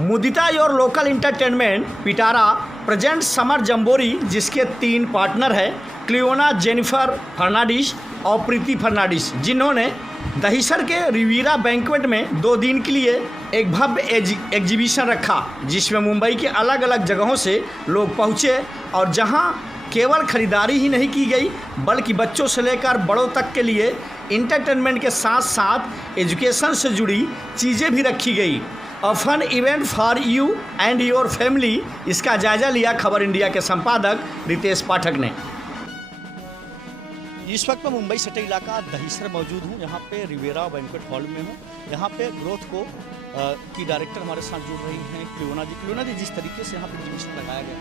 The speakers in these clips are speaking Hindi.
Mudita your local entertainment Pitara present summer jamboree, जिसके 3 पार्टनर हैं क्लियोना जेनिफर फर्नांडिस और प्रीति फर्नांडिस, जिन्होंने दहिसर के रिवीरा बैंक्वेट में 2 दिन के लिए एक भव्य एग्जीबिशन रखा, जिसमें मुंबई के अलग अलग जगहों से लोग पहुंचे और जहां केवल खरीदारी ही नहीं की गई बल्कि बच्चों से लेकर बड़ों तक के लिए इंटरटेनमेंट के साथ साथ एजुकेशन से जुड़ी चीज़ें भी रखी गई। A fun event for you and your family, इसका जायजा लिया खबर इंडिया के संपादक रितेश पाठक ने। इस वक्त मैं मुंबई सिटी इलाका दहिसर मौजूद हूँ। यहाँ पे रिवेरा बैंक्वेट हॉल में हूँ। यहाँ पे ग्रोथ को की डायरेक्टर हमारे साथ जुड़ रही हैं क्लियोना जी। क्लियोना जी, जिस तरीके से यहाँ पे एग्जीबिशन लगाया गया,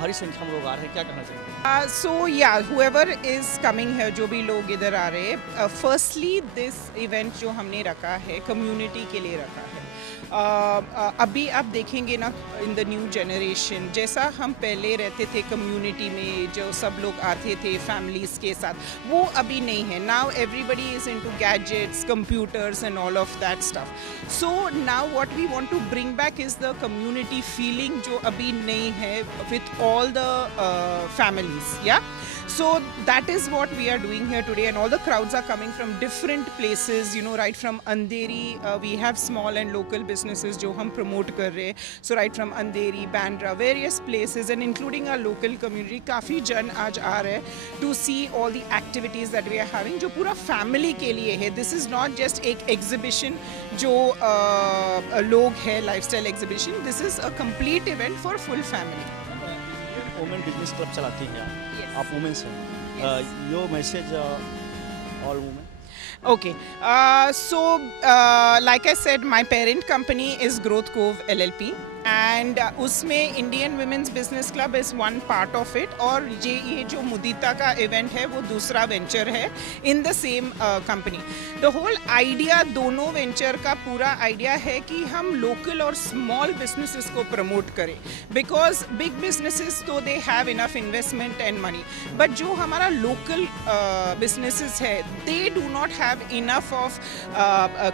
भारी संख्या में लोग आ रहे हैं, क्या कहना चाहिए? सो या whoever is coming here, जो भी लोग इधर आ रहे हैं, फर्स्टली दिस इवेंट जो हमने रखा है कम्युनिटी के लिए रखा है। अभी आप देखेंगे ना इन द न्यू जनरेशन, जैसा हम पहले रहते थे कम्युनिटी में, जो सब लोग आते थे फैमिलीज़ के साथ, वो अभी नहीं है। Now everybody is into gadgets, computers and all of that stuff. So now what we want to bring back is the community feeling, जो अभी नहीं है with all the families. Yeah, so that is what we are doing here today, and all the crowds are coming from different places, you know, right from Andheri, we have small and local businesses जो हम promote कर रहे हैं, so right from Andheri, Bandra, various places and including our local community, काफ़ी जन आज आ रहे हैं to see all the activities that we are having, जो पूरा family के लिए है। This is not just एक exhibition जो लोग है lifestyle exhibition, this is a complete event for full family. Women business club चलाती हैं Yes. आप वुमेन्स हैं, your message all women? Okay, so like I said, my parent company is Growth Cove LLP, and उसमें Indian women's business club is one part of it, और ये जो मुदिता का इवेंट है वो दूसरा वेंचर है in the same company. The whole idea, दोनों वेंचर का पूरा आइडिया है कि हम लोकल और स्मॉल बिजनेसेस को प्रमोट करें, बिकॉज बिग बिजनेसेस तो they have enough investment and money, but जो हमारा लोकल बिजनेसेस है they do not have enough of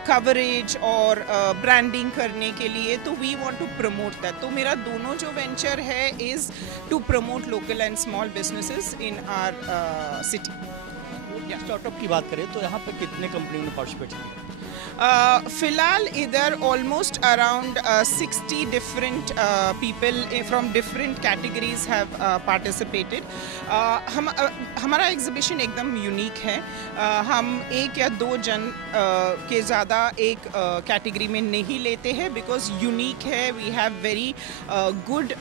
coverage और ब्रांडिंग करने के लिए, तो we want to promote that. तो मेरा दोनों जो वेंचर है is to promote local and small businesses in our city. Startup की बात करें तो यहाँ पे कितने कंपनियों ने पार्टिसिपेट किया? फिलहाल इधर almost around 60 different people from different categories have participated. हमारा एग्जीबिशन एकदम यूनिक है। हम 1 या 2 जन के ज़्यादा एक कैटेगरी में नहीं लेते हैं, बिकॉज यूनिक है। We have very good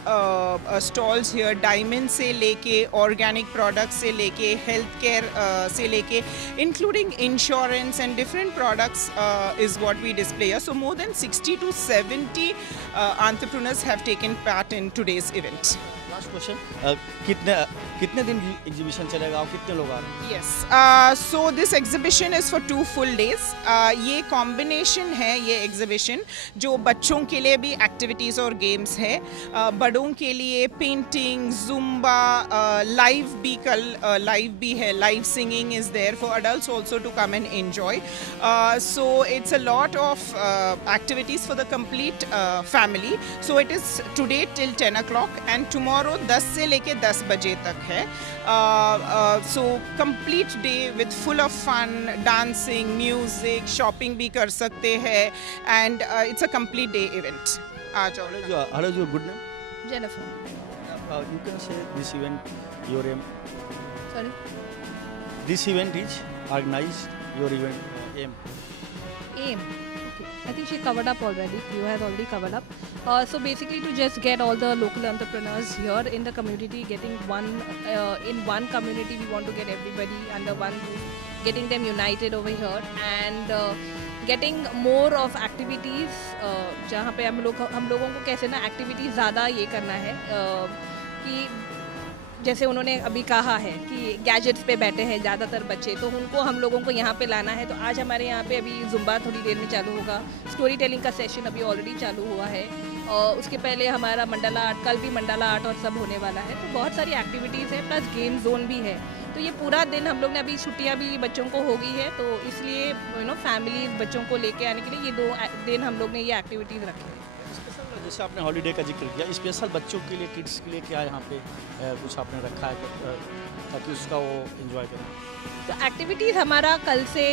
stalls here, diamond से लेके ऑर्गेनिक प्रोडक्ट्स से लेके हेल्थ केयर से लेके including insurance and different products is what we display here. So more than 60 to 70 entrepreneurs have taken part in today's event. Last question, कितने दिन एग्जीबिशन चलेगा और कितने लोग आ रहे हैं? Yes, so this exhibition is for 2 full days. ये कॉम्बिनेशन है, ये एग्जीबिशन जो बच्चों के लिए भी एक्टिविटीज़ और गेम्स है, बड़ों के लिए पेंटिंग, जुम्बा, लाइव भी कल लाइव भी है, live singing is there for adults also to come and enjoy. So it's a lot of activities for the complete family. So it is today till 10 o'clock and tomorrow 10 से लेके 10 बजे तक है। So complete day with full of fun, dancing, music, shopping भी कर सकते हैं, and it's a complete day event. आ जाओ। Hello, your good name? Jennifer. You can say this event, your aim. Sorry. This event is organized, your event aim. Aim. Okay. I think she covered up already. You have already covered up. So basically, to just get all the local entrepreneurs here in the community, getting in one community, we want to get everybody under one roof, getting them united over here, and getting more of activities. जहाँ पे हम लोगों को कैसे ना एक्टिविटीज़ ज़्यादा ये करना है कि जैसे उन्होंने अभी कहा है कि गैजेट्स पे बैठे हैं ज़्यादातर बच्चे, तो उनको हम लोगों को यहाँ पे लाना है। तो आज हमारे यहाँ पे अभी जुम्बा थोड़ी देर में चालू होगा, स्टोरी टेलिंग का सेशन अभी ऑलरेडी चालू हुआ है, और उसके पहले हमारा मंडाला आर्ट, कल भी मंडाला आर्ट और सब होने वाला है। तो बहुत सारी एक्टिविटीज़ है, प्लस गेम जोन भी है। तो ये पूरा दिन हम लोग ने, अभी छुट्टियाँ भी बच्चों को हो गई है, तो इसलिए फैमिली बच्चों को लेके आने के लिए ये 2 दिन हम लोग ने ये एक्टिविटीज़ रखी है। स्पेशल जैसे आपने हॉलीडे का जिक्र किया, स्पेशल बच्चों के लिए, किड्स के लिए क्या यहाँ पे कुछ आपने रखा है ताकि उसका वो एंजॉय करें? तो एक्टिविटीज़ हमारा कल से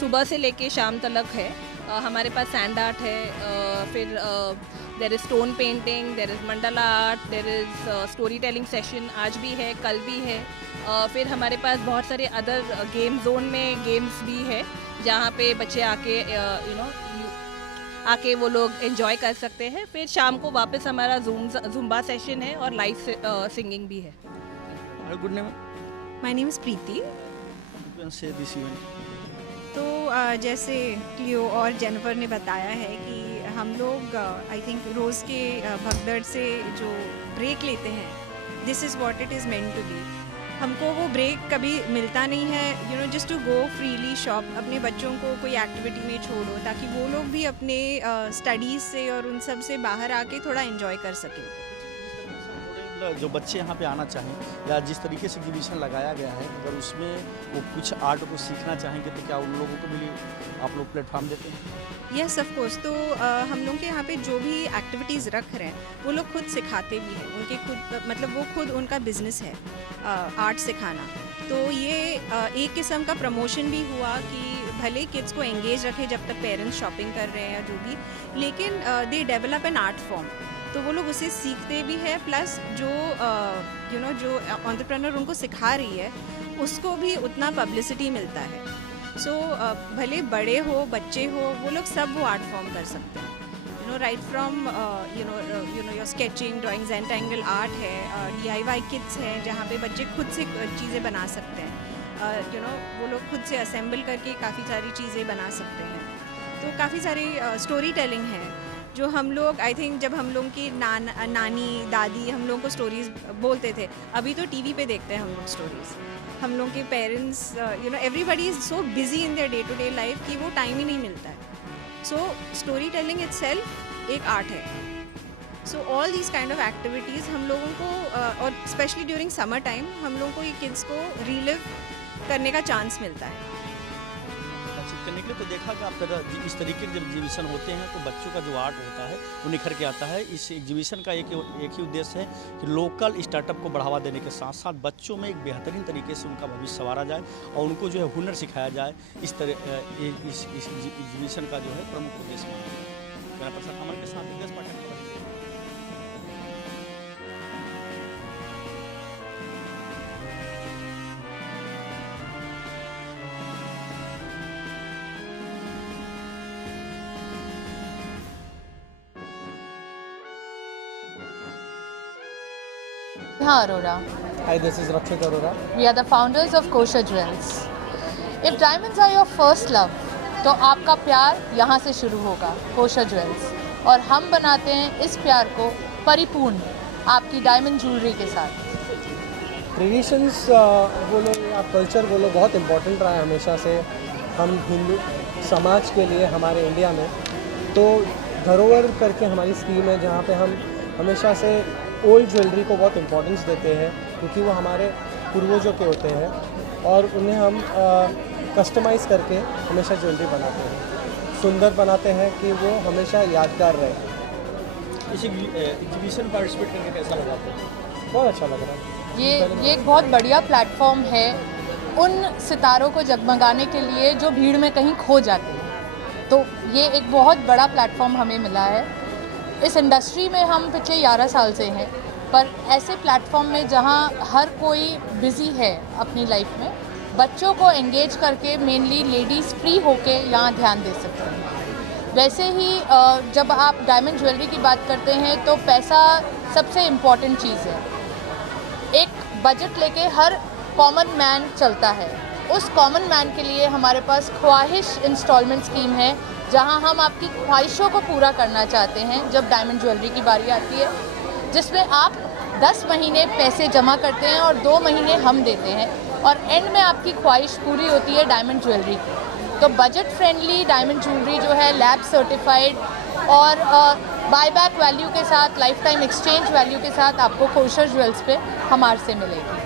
सुबह से लेके शाम तक है। हमारे पास सैंड आर्ट है, फिर there is stone painting, there is Mandla art, there is story telling session आज भी है, कल भी है। फिर हमारे पास बहुत सारे अदर गेम जोन में गेम्स भी है, जहाँ पे बच्चे आके आके वो लोग एंजॉय कर सकते हैं। फिर शाम को वापस हमारा जुम्बा सेशन है और लाइव सिंगिंग भी है। Good name? My name is Preeti. Say this event, तो जैसे क्लियो और जेनिफर ने बताया है कि हम लोग आई थिंक रोज़ के भगदड़ से जो ब्रेक लेते हैं, this is what it is meant to be. हमको वो ब्रेक कभी मिलता नहीं है, just to go freely shop, अपने बच्चों को कोई एक्टिविटी में छोड़ो ताकि वो लोग भी अपने स्टडीज़ से और उन सब से बाहर आके थोड़ा एंजॉय कर सकें। जो बच्चे यहाँ पे आना चाहें या जिस तरीके से एग्जीबिशन लगाया गया है, अगर उसमें वो कुछ आर्ट को सीखना चाहेंगे तो क्या उन लोगों को भी आप लोग प्लेटफॉर्म देते हैं? Yes of course. तो हम लोग के यहाँ पे जो भी एक्टिविटीज़ रख रहे हैं वो लोग खुद सिखाते भी हैं, उनके खुद मतलब वो खुद उनका बिजनेस है आर्ट सिखाना। तो ये एक किस्म का प्रमोशन भी हुआ कि भले किड्स को एंगेज रखे जब तक पेरेंट्स शॉपिंग कर रहे हैं या जो भी, लेकिन they develop an art form, तो वो लोग उसे सीखते भी हैं, प्लस जो जो एंटरप्रेन्योर उनको सिखा रही है उसको भी उतना पब्लिसिटी मिलता है। सो भले बड़े हो बच्चे हो, वो लोग सब वो आर्ट फॉर्म कर सकते हैं, right from your sketching, drawing, Zentangle art है, DIY किट्स हैं जहाँ पे बच्चे खुद से चीज़ें बना सकते हैं, वो लोग खुद से असेंबल करके काफ़ी सारी चीज़ें बना सकते हैं। तो काफ़ी सारी स्टोरी टेलिंग है जो हम लोग आई थिंक जब हम लोग की नानी दादी हम लोग को स्टोरीज़ बोलते थे, अभी तो टीवी पे देखते हैं हम लोग स्टोरीज़। हम लोग के parents everybody is so busy in their day to day life कि वो टाइम ही नहीं मिलता है। सो स्टोरी टेलिंग इटसेल्फ एक आर्ट है। So all these kind of activities हम लोगों को और स्पेशली ड्यूरिंग समर टाइम हम लोगों को ये किड्स को रीलिव करने का चांस मिलता है। करने के लिए तो देखा कि आप इस तरीके के जब एग्जीबिशन होते हैं तो बच्चों का जो आर्ट होता है वो निखर के आता है। इस एग्जीबिशन का एक ही उद्देश्य है कि लोकल स्टार्टअप को बढ़ावा देने के साथ साथ बच्चों में एक बेहतरीन तरीके से उनका भविष्य संवारा जाए और उनको जो है हुनर सिखाया जाए। इस तरह इस एग्जीबिशन का जो है प्रमुख उद्देश्य है। मेरा प्रसाद हमारे के साथ 10 पाठक Neha Arora. Hi, this is Rakshit Arora. We are the founders of Kosha Jewels. If diamonds are your first love, तो आपका प्यार यहाँ से शुरू होगा, कोशा ज्वेल्स। और हम बनाते हैं इस प्यार को परिपूर्ण आपकी डायमंड ज्वेलरी के साथ। ट्रेडिशंस बोलो या कल्चर बोलो, बहुत इम्पोर्टेंट रहा है हमेशा से हम हिंदू समाज के लिए हमारे इंडिया में। तो धरोहर करके हमारी स्कीम है जहाँ पे हम हमेशा से ओल्ड ज्वेलरी को बहुत इम्पोर्टेंस देते हैं क्योंकि वो हमारे पूर्वजों के होते हैं और उन्हें हम कस्टमाइज़ करके हमेशा ज्वेलरी बनाते हैं, सुंदर बनाते हैं कि वो हमेशा यादगार रहे। इस एग्जीबिशन पार्टिसिपेट करके कैसा लगा आपको? बहुत अच्छा लग रहा है। ये एक बहुत बढ़िया प्लेटफॉर्म है उन सितारों को जगमगाने के लिए जो भीड़ में कहीं खो जाते हैं। तो ये एक बहुत बड़ा प्लेटफॉर्म हमें मिला है। इस इंडस्ट्री में हम पिछले 11 साल से हैं, पर ऐसे प्लेटफॉर्म में जहां हर कोई बिज़ी है अपनी लाइफ में, बच्चों को एंगेज करके मेनली लेडीज़ फ्री होके यहाँ ध्यान दे सकते हैं। वैसे ही जब आप डायमंड ज्वेलरी की बात करते हैं तो पैसा सबसे इम्पॉर्टेंट चीज़ है। एक बजट लेके हर कॉमन मैन चलता है। उस कॉमन मैन के लिए हमारे पास ख्वाहिश इंस्टॉलमेंट स्कीम है जहां हम आपकी ख्वाहिशों को पूरा करना चाहते हैं जब डायमंड ज्वेलरी की बारी आती है, जिसमें आप 10 महीने पैसे जमा करते हैं और 2 महीने हम देते हैं, और एंड में आपकी ख्वाहिश पूरी होती है डायमंड ज्वेलरी की। तो बजट फ्रेंडली डायमंड ज्वेलरी जो है लैब सर्टिफाइड और बायबैक वैल्यू के साथ, लाइफ टाइम एक्सचेंज वैल्यू के साथ आपको खोशर ज्वेल्स पे हमारे से मिलेगी।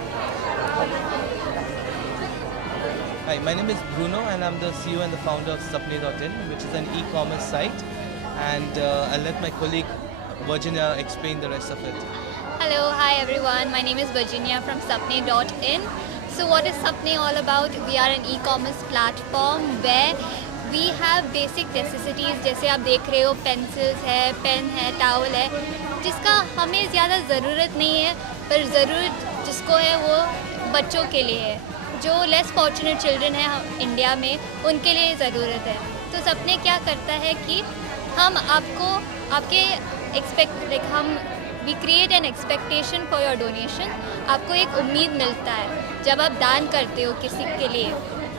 Hi, my name is Bruno and I'm the CEO and the founder of Sapne.in, which is an e-commerce site, and I'll let my colleague Virginia explain the rest of it. Hello, hi everyone. My name is Virginia from Sapne.in. So what is Sapne all about? We are an e-commerce platform where we have basic necessities, जैसे आप देख रहे हो पेंसिल्स है, पेन है, टावल है, जिसका हमें ज़्यादा ज़रूरत नहीं है, पर ज़रूरत जिसको है वो बच्चों के लिए है। जो लेस फॉर्चुनेट चिल्ड्रन हैं इंडिया में, उनके लिए ज़रूरत है। तो सपने क्या करता है कि हम आपको आपके हम we create an expectation for your donation. आपको एक उम्मीद मिलता है जब आप दान करते हो किसी के लिए,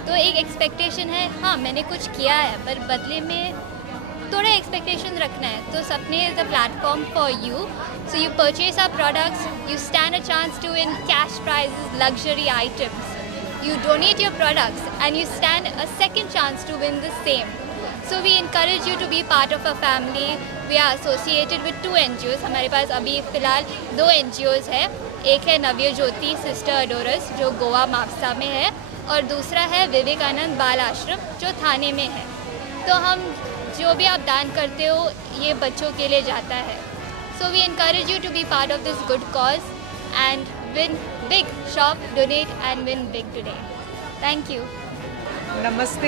तो एक एक्सपेक्टेशन है, हाँ मैंने कुछ किया है, पर बदले में थोड़ा एक्सपेक्टेशन रखना है। तो Sapne is a platform for you. So you purchase our products, you stand a chance to win cash prizes, luxury items. You donate your products and you stand a second chance to win the same. So we encourage you to be part of our family. We are associated with 2 NGOs. हमारे पास अभी फ़िलहाल 2 NGOs है। एक है नव्य ज्योति सिस्टर अडोरस जो गोवा माक्सा में है, और दूसरा है विवेकानंद बाल आश्रम जो थाने में है। तो हम जो भी आप दान करते हो ये बच्चों के लिए जाता है। So we encourage you to be part of this good cause and win big, shop, donate and win big today. Thank you. Namaste,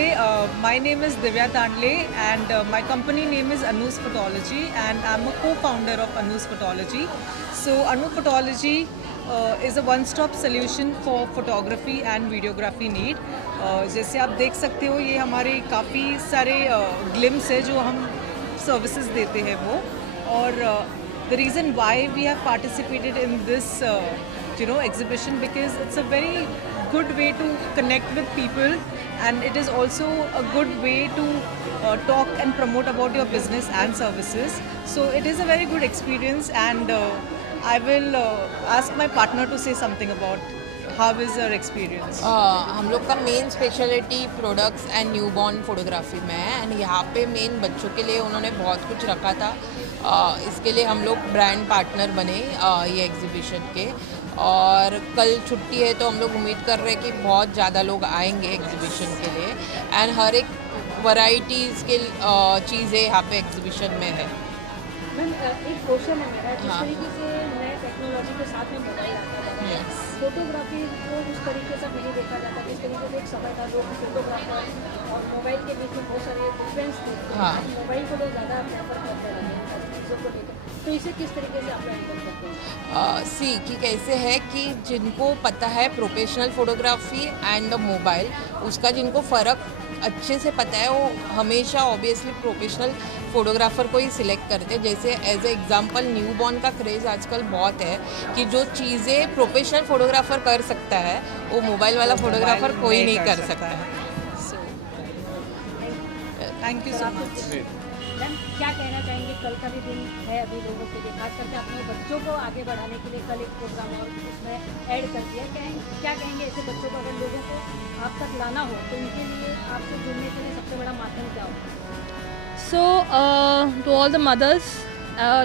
my name is Divya Tandle and my company name is Anu's Photology and I'm a co-founder of Anu's Photology. So Anu Photology is a one-stop solution for photography and videography need. जैसे आप देख सकते हो ये हमारे काफ़ी सारे ग्लिम्स है जो हम सर्विसेज देते हैं वो, और the reason why we have participated in this exhibition because it's a very good way to connect with people, and it is also a good way to talk and promote about your business and services. So it is a very good experience, and I will ask my partner to say something about how is your experience. हम लोग का main speciality products and newborn photography में है, एंड यहाँ पे मेन बच्चों के लिए उन्होंने बहुत कुछ रखा था। इसके लिए हम लोग ब्रांड पार्टनर बने ये एग्जीबिशन के, और कल छुट्टी है तो हम लोग उम्मीद कर रहे हैं कि बहुत ज़्यादा लोग आएंगे एग्जीबिशन के लिए, एंड हर एक वैरायटीज़ के चीज़ें यहाँ पे एग्जीबिशन में है। एक क्वेश्चन है मेरा, जिस तरीके से नए टेक्नोलॉजी के साथ में मोबाइल आता है, फोटोग्राफी को उस तरीके से नहीं देखा जाता जिस तरीके से एक समय था लोग फोटोग्राफर और मोबाइल के बीच में बहुत सारे डिफरेंस थे। हाँ, मोबाइल को लोग ज़्यादा प्रेफर करते हैं चीज़ों को लेकर, तो इसे किस तरीके से आप हैंडल करते हैं? सी कि कैसे है कि जिनको पता है प्रोफेशनल फोटोग्राफी एंड मोबाइल, उसका जिनको फ़र्क अच्छे से पता है वो हमेशा ऑब्वियसली प्रोफेशनल फ़ोटोग्राफ़र को ही सिलेक्ट करते हैं। जैसे एज ए एग्जांपल न्यूबॉर्न का क्रेज़ आजकल बहुत है कि जो चीज़ें प्रोफेशनल फ़ोटोग्राफ़र कर सकता है वो मोबाइल वाला फ़ोटोग्राफ़र कोई नहीं कर सकता है। Thank you so much. Ma'am क्या कहना चाहेंगे, कल का भी दिन है अभी लोगों के लिए, खास करके अपने बच्चों को आगे बढ़ाने के लिए कल एक प्रोग्राम और उसमें ऐड कर दिया, क्या कहेंगे ऐसे बच्चों को अगर लोगों को आप तक लाना हो तो उनके लिए आपसे जुड़ने के लिए सबसे बड़ा माध्यम क्या होगा? So, to all the mothers,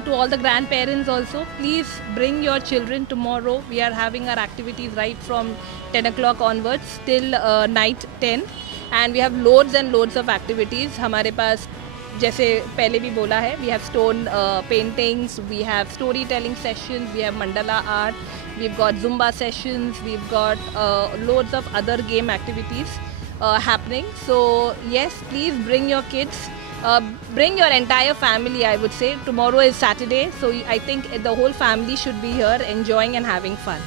to all the grandparents also, please bring your children tomorrow. We are having our activities right from 10 o'clock onwards till night 10, and we have loads and loads of activities. हमारे पास जैसे पहले भी बोला है, we have stone paintings, we have storytelling sessions, we have mandala art, we've got Zumba sessions, we've got loads of other game activities happening. So yes, please bring your kids. Bring your entire family, I would say. Tomorrow is Saturday, so I think the whole family should be here enjoying and having fun.